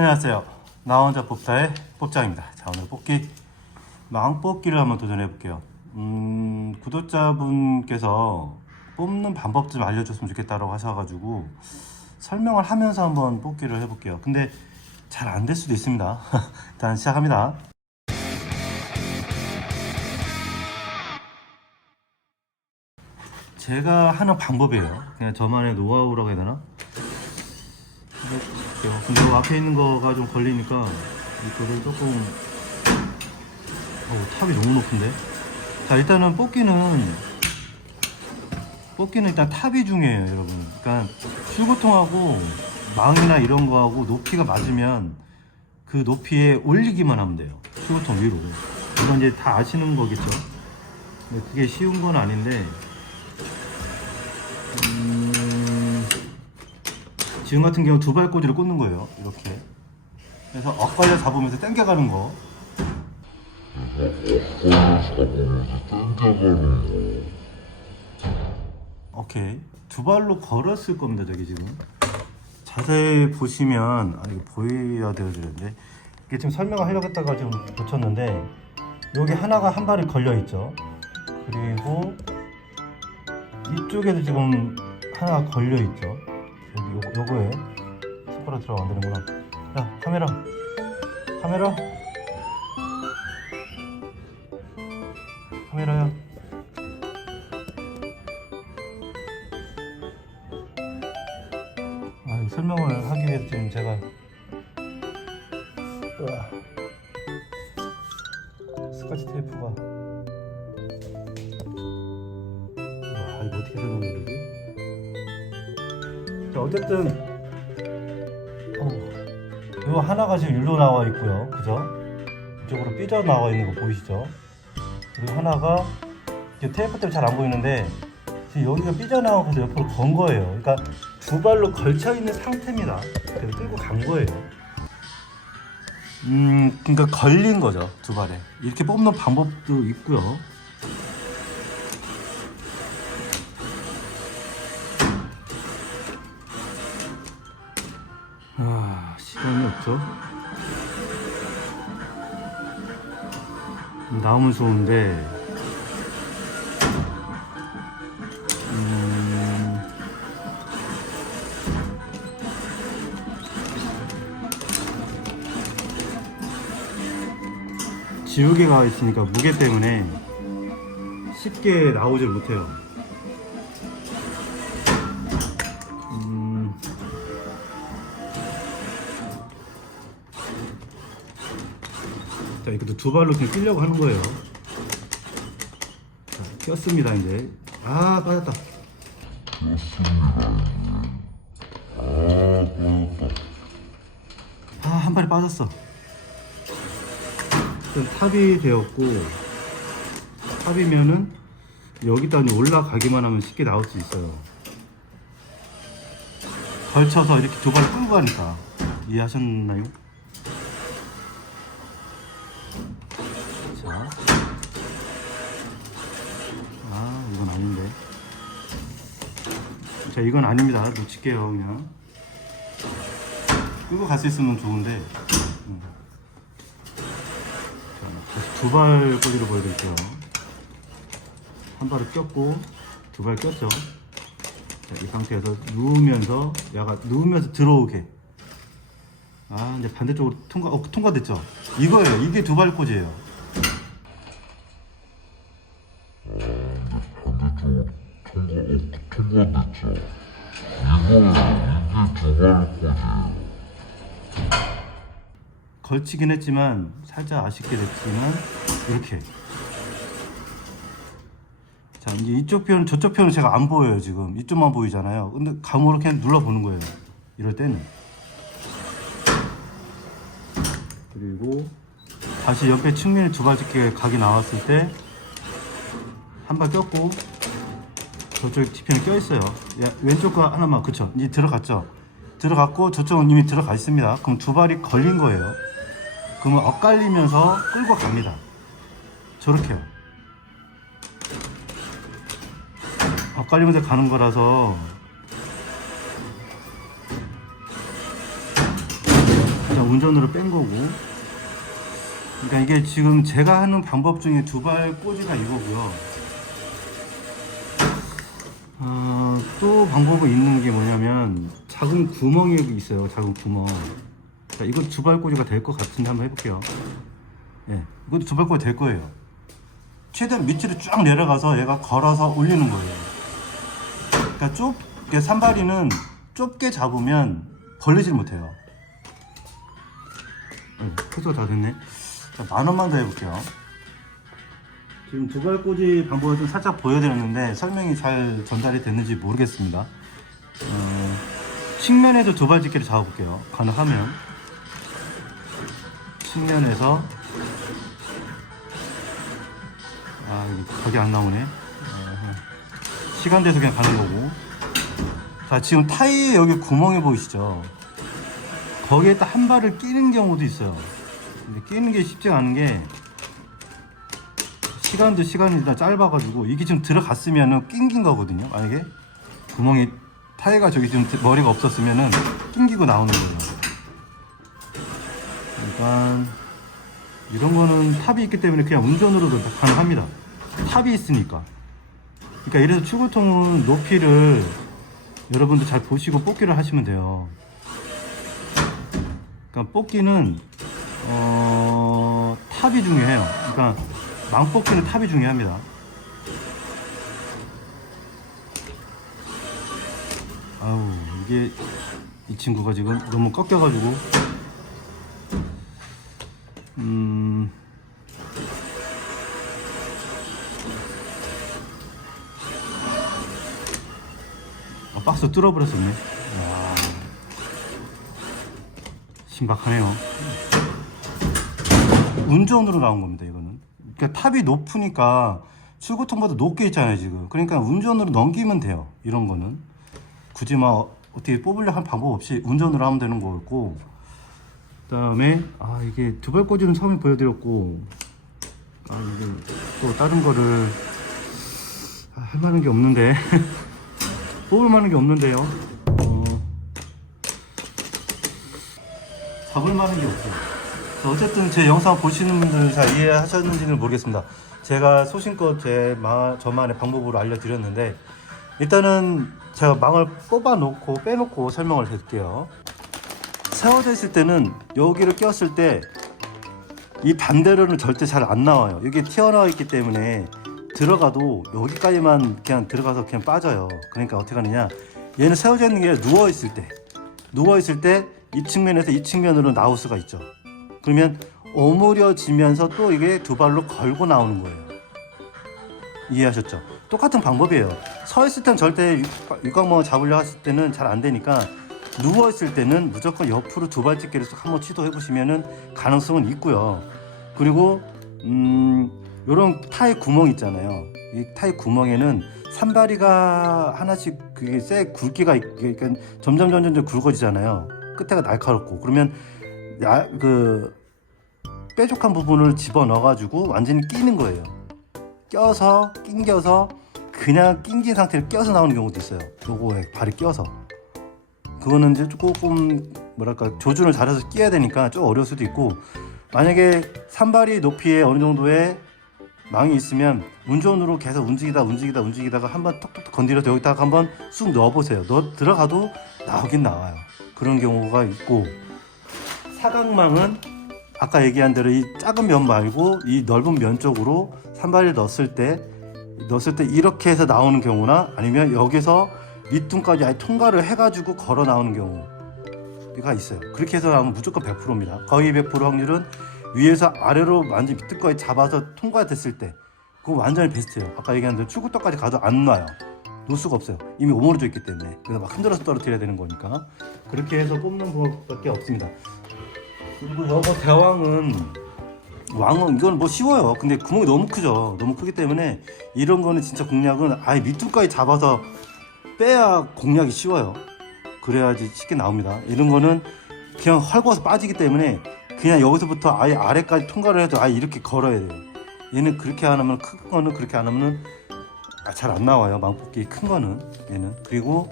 안녕하세요. 나 혼자 뽑자의 뽑장입니다. 자 오늘 뽑기 망뽑기를 한번 도전해 볼게요. 음, 구독자분께서 뽑는 방법 좀 알려줬으면 좋겠다라고 하셔가지고 설명을 하면서 한번 뽑기를 해볼게요. 근데 잘 안 될 수도 있습니다. 일단 시작합니다. 제가 하는 방법이에요. 그냥 저만의 노하우라고 해야 되나? 해볼게요. 근데 이 앞에 있는 거가 좀 걸리니까 이거를 조금 어, 탑이 너무 높은데? 자 일단은 뽑기는 뽑기는 일단 탑이 중요해요 여러분 그러니까 출구통하고 망이나 이런 거하고 높이가 맞으면 그 높이에 올리기만 하면 돼요 출구통 위로 이건 이제 다 아시는 거겠죠 근데 그게 쉬운 건 아닌데 지금 같은 경우 두 발 꽂이를 꽂는 거예요 이렇게. 그래서 엇갈려 잡으면서 당겨가는 거. 오케이. 두 발로 걸었을 겁니다 저기 지금. 자세히 보시면 아 이거 보여야 되는데. 이게 지금 설명을 하려고 했다가 지금 놓쳤는데 여기 하나가 한 발이 걸려 있죠. 그리고 이쪽에도 지금 하나 걸려 있죠 여기 요거, 요거에 손가락 들어가 안 되는구나. 야 카메라. 카메라. 카메라야. 아, 설명을 하기 위해서 지금 제가 어쨌든 어, 이거 하나가 지금 일로 나와 있고요 그죠? 이쪽으로 삐져 나와 있는 거 보이시죠? 그리고 하나가 테이프 때문에 잘 안 보이는데 지금 여기가 삐져 나와서 옆으로 건 거예요. 그러니까 두 발로 걸쳐 있는 상태입니다. 그래서 끌고 간 거예요. 음, 그러니까 걸린 거죠 두 발에. 이렇게 뽑는 방법도 있고요. 없죠. 나오면 좋은데 음, 지우개가 있으니까 무게 때문에 쉽게 나오질 못해요. 자, 이것도 두 발로 그냥 끼려고 하는 거예요. 자, 꼈습니다, 이제. 아, 빠졌다. 아, 한 발이 빠졌어. 탑이 되었고, 탑이면은 여기다 올라가기만 하면 쉽게 나올 수 있어요. 걸쳐서 이렇게 두 발 끌고 가니까. 이해하셨나요? 자. 아, 이건 아닌데. 자, 이건 아닙니다. 놓칠게요, 그냥. 끌고 갈 수 있으면 좋은데. 음. 자, 다시 두발 꼬리로 보여드릴게요. 한 발을 꼈고, 두 발 꼈죠. 자, 이 상태에서 누우면서, 야가 누우면서 들어오게. 아, 이제 반대쪽으로 통과, 어, 통과됐죠? 이거예요. 이게 두발 꽂이에요. 꽂이에요. 걸치긴 했지만 살짝 아쉽게 됐지만 이렇게. 자 이제 이쪽 편 저쪽 편은 제가 안 보여요 지금. 이쪽만 보이잖아요. 근데 감으로 그냥 눌러보는 거예요. 이럴 때는. 그리고 다시 옆에 측면에 두 발집게 각이 나왔을 때한발 꼈고 저쪽 뒤편에 껴 있어요 야, 왼쪽 거 하나만 그쵸 이제 들어갔죠 들어갔고 저쪽은 이미 들어가 있습니다 그럼 두 발이 걸린 거예요 그러면 엇갈리면서 끌고 갑니다. 저렇게요. 엇갈리면서 가는 거라서 자, 운전으로 뺀 거고. 그러니까 이게 지금 제가 하는 방법 중에 두발 꽂이가 이거고요. 어, 또 방법이 있는 게 뭐냐면 작은 구멍이 있어요. 작은 구멍. 자, 이거 두발 꽂이가 될 것 같은데 한번 해볼게요. 예, 이것도 두발 꽂이 될 거예요. 최대한 밑으로 쫙 내려가서 얘가 걸어서 올리는 거예요. 그러니까 좁, 산발이는 좁게 잡으면 벌리질 못해요. 응, 해소가 다 됐네. 자, 만 원만 더 해볼게요. 지금 두발 꽂이 방법을 좀 살짝 보여드렸는데 설명이 잘 전달이 됐는지 모르겠습니다. 어, 측면에도 두발 집게를 잡아볼게요. 가능하면. 측면에서 아, 각이 안 나오네. 어, 시간 돼서 그냥 가는 거고. 자, 지금 타이에 여기 구멍이 보이시죠? 거기에 딱 한 발을 끼는 경우도 있어요. 근데 끼는 게 쉽지가 않은 게 시간도 시간이 다 짧아가지고 이게 지금 들어갔으면은 낑긴 거거든요. 만약에 구멍이 타이가 저기 지금 머리가 없었으면은 낑기고 나오는 거예요. 일단 이런 거는 탑이 있기 때문에 그냥 운전으로도 다 가능합니다. 탑이 있으니까. 그러니까 이래서 추구통은 높이를 여러분들 잘 보시고 뽑기를 하시면 돼요. 그러니까 뽑기는 어, 탑이 중요해요. 그러니까 망뽑기는 탑이 중요합니다. 아우 이게 이 친구가 지금 너무 꺾여가지고 음 아, 박스 뚫어버렸었네. 와 신박하네요. 운전으로 나온 겁니다. 그러니까 탑이 높으니까 출구통보다 높게 있잖아요, 지금. 그러니까 운전으로 넘기면 돼요, 이런 거는. 굳이 막 어떻게 뽑으려 한 방법 없이 운전으로 하면 되는 거였고. 그 다음에, 아, 이게 두 발 꽂이는 처음에 보여드렸고, 아, 이게 또 다른 거를, 아, 할 만한 게 없는데. 뽑을 만한 게 없는데요. 어, 잡을 만한 게 없어요. 자, 어쨌든 제 영상 보시는 분들 잘 이해하셨는지는 모르겠습니다. 제가 소신껏 제 마, 저만의 방법으로 알려드렸는데 일단은 제가 망을 뽑아놓고 빼놓고 설명을 드릴게요. 세워져 있을 때는 여기를 꼈을 때 이 반대로는 절대 잘 안 나와요. 여기 튀어나와 있기 때문에 들어가도 여기까지만 그냥 들어가서 그냥 빠져요. 그러니까 어떻게 하느냐? 얘는 세워져 있는 게 누워 있을 때, 누워 있을 때 이 측면에서 이 측면으로 나올 수가 있죠. 그러면 오므려지면서 또 이게 두 발로 걸고 나오는 거예요. 이해하셨죠? 똑같은 방법이에요. 서 있을 땐 절대 육각멍을 잡으려 했을 때는 잘 안 되니까 누워 있을 때는 무조건 옆으로 두쏙 한번 시도해 보시면은 가능성은 있고요. 그리고 음 요런 타이 구멍 있잖아요. 이 타이 구멍에는 산발이가 하나씩 그게 쇠 굵기가 있- 그러니까 점점 점점 점 굵어지잖아요. 끝에가 날카롭고 그러면 야, 그 뾰족한 부분을 집어 넣어가지고 완전히 끼는 거예요. 껴서 낑겨서 그냥 낑긴 상태로 껴서 나오는 경우도 있어요. 요거에 발이 껴서 그거는 이제 조금 뭐랄까 조준을 잘해서 끼야 되니까 좀 어려울 수도 있고 만약에 산발이 높이에 어느 정도의 망이 있으면 운전으로 계속 움직이다 움직이다 움직이다가 한번 톡톡 건드려서 여기다가 한번 쑥 넣어보세요. 넣어 들어가도 나오긴 나와요. 그런 경우가 있고 사각망은 아까 얘기한 대로 이 작은 면 말고 이 넓은 면 쪽으로 산발을 넣었을 때 넣었을 때 이렇게 해서 나오는 경우나 아니면 여기서 밑둥까지 아예 통과를 해가지고 걸어 나오는 경우가 있어요. 그렇게 해서 나오면 무조건 100%입니다. 거의 100% 확률은 위에서 아래로 완전 밑둥까지 잡아서 통과됐을 때 그거 완전히 베스트예요. 아까 얘기한 대로 출구떡까지 가도 안 놔요. 놓을 수가 없어요. 이미 오므려져 있기 때문에 그래서 막 흔들어서 떨어뜨려야 되는 거니까 그렇게 해서 뽑는 법밖에 없습니다. 그리고 여거 대왕은 왕은 이건 뭐 쉬워요. 근데 구멍이 너무 크죠. 너무 크기 때문에 이런 거는 진짜 공략은 아예 밑둥까지 잡아서 빼야 공략이 쉬워요. 그래야지 쉽게 나옵니다. 이런 거는 그냥 헐거워서 빠지기 때문에 그냥 여기서부터 아예 아래까지 통과를 해도 아예 이렇게 걸어야 돼요. 얘는 그렇게 안 하면 큰 거는 그렇게 안 하면 잘 안 나와요. 망뽑기 큰 거는 얘는 그리고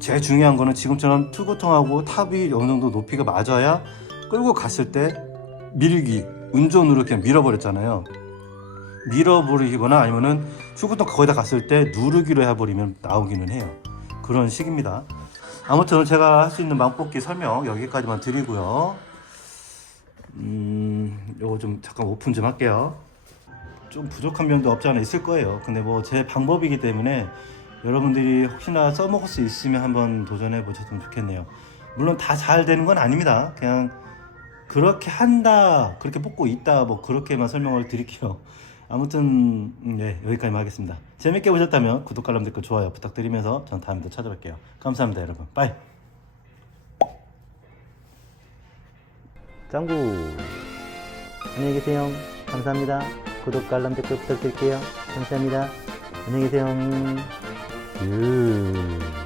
제일 중요한 거는 지금처럼 투고통하고 탑이 어느 정도 높이가 맞아야 끌고 갔을 때 밀기 운전으로 그냥 밀어버렸잖아요. 밀어버리거나 아니면은 출구통 거기다 갔을 때 누르기로 해버리면 나오기는 해요. 그런 식입니다. 아무튼 제가 할 수 있는 망뽑기 설명 여기까지만 드리고요. 음, 요거 좀 잠깐 오픈 좀 할게요. 좀 부족한 면도 없지 않아 있을 거예요. 근데 뭐 제 방법이기 때문에 여러분들이 혹시나 써먹을 수 있으면 한번 도전해 보셨으면 좋겠네요. 물론 다 잘 되는 건 아닙니다. 그냥 그렇게 한다, 그렇게 뽑고 있다, 뭐 그렇게만 설명을 드릴게요. 아무튼 음, 네 여기까지만 하겠습니다. 재밌게 보셨다면 구독, 알람, 댓글, 좋아요 부탁드리면서 전 다음에 또 찾아뵐게요. 감사합니다, 여러분. 빠이. 짱구 안녕히 계세요. 감사합니다. 구독, 알람, 댓글 부탁드릴게요. 감사합니다. 안녕히 계세요. 유.